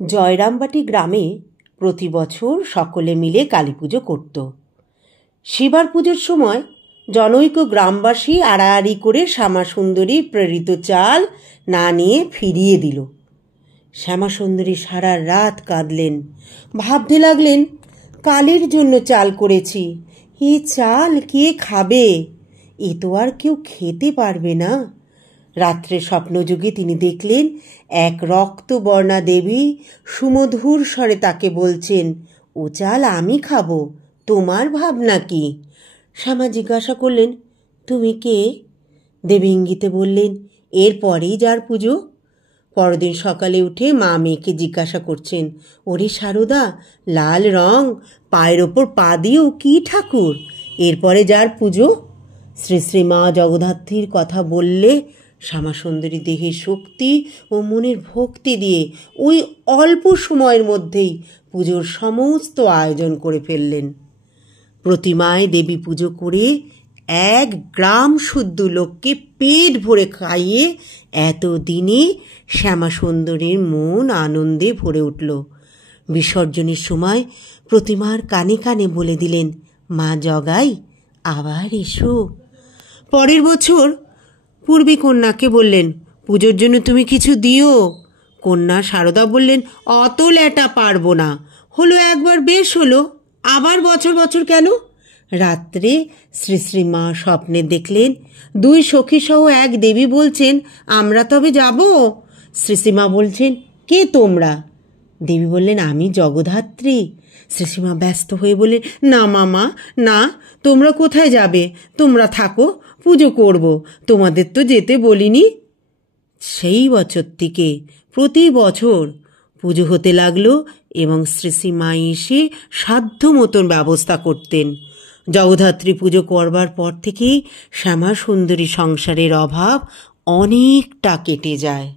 জয়রামবাটি গ্রামে প্রতি বছর সকলে মিলে কালী পুজো করত। শিবার পুজোর সময় জনৈক গ্রামবাসী আড়াআড়ি করে শ্যামাসুন্দরী প্রেরিত চাল না নিয়ে ফিরিয়ে দিল। শ্যামাসুন্দরী সারা রাত কাঁদলেন, ভাবতে লাগলেন, কালীর জন্য চাল করেছি, এ চাল কে খাবে? এ তো আর কেউ খেতে পারবে না। রাত্রে স্বপ্নযোগে তিনি দেখলেন এক রক্তবর্ণা দেবী সুমধুর স্বরে তাকে বলছেন, ও চাল আমি খাবো, তোমার ভাবনা কি? শ্যামা জিজ্ঞাসা করলেন, তুমি কে? দেবী ইঙ্গিতে বললেন, এরপরেই যার পুজো। পরদিন সকালে উঠে মা মেয়েকে জিজ্ঞাসা করছেন, ওরে সারদা, লাল রং, পায়ের ওপর পা দিয়েও কি ঠাকুর? এরপরে যার পুজো। শ্রী শ্রী মা জগদ্ধাত্রীর কথা বললে শ্যামাসুন্দরী দেহের শক্তি ও মনের ভক্তি দিয়ে ওই অল্প সময়ের মধ্যেই পুজোর সমস্ত আয়োজন করে ফেললেন। প্রতিমায় দেবী পুজো করে 1 গ্রাম শুদ্ধ লোককে পেট ভরে খাইয়ে এতদিনে শ্যামাসুন্দরীর মন আনন্দে ভরে উঠল। বিসর্জনের সময় প্রতিমার কানে কানে বলে দিলেন, মা জগাই, আবার এসো। পরের বছর পূর্বী কন্যাকে বললেন, পুজোর জন্য তুমি কিছু দিও। কন্যা সারদা বললেন, অত ল্যাটা পারবো না, হলো একবার বেশ হলো, আবার বছর বছর কেন? রাত্রে শ্রী শ্রী মা স্বপ্নে দেখলেন 2 সখী সহ এক দেবী বলছেন, আমরা তবে যাব। শ্রী শ্রী মা বলছেন, কে তোমরা? দেবী বললেন, আমি জগদ্ধাত্রী। শ্রী শ্রী মা ব্যস্ত হয়ে বললেন, না মামা না, তোমরা কোথায় যাবে? তোমরা থাকো, পুজো করব, তোমাদের তো যেতে বলিনি। সেই বছর থেকে প্রতি বছর পুজো হতে লাগলো এবং শ্রী শ্রী মা এসে সাধ্য মতন ব্যবস্থা করতেন। জগদ্ধাত্রী পুজো করবার পর থেকেই শ্যামাসুন্দরী সংসারের অভাব অনেকটা কেটে যায়।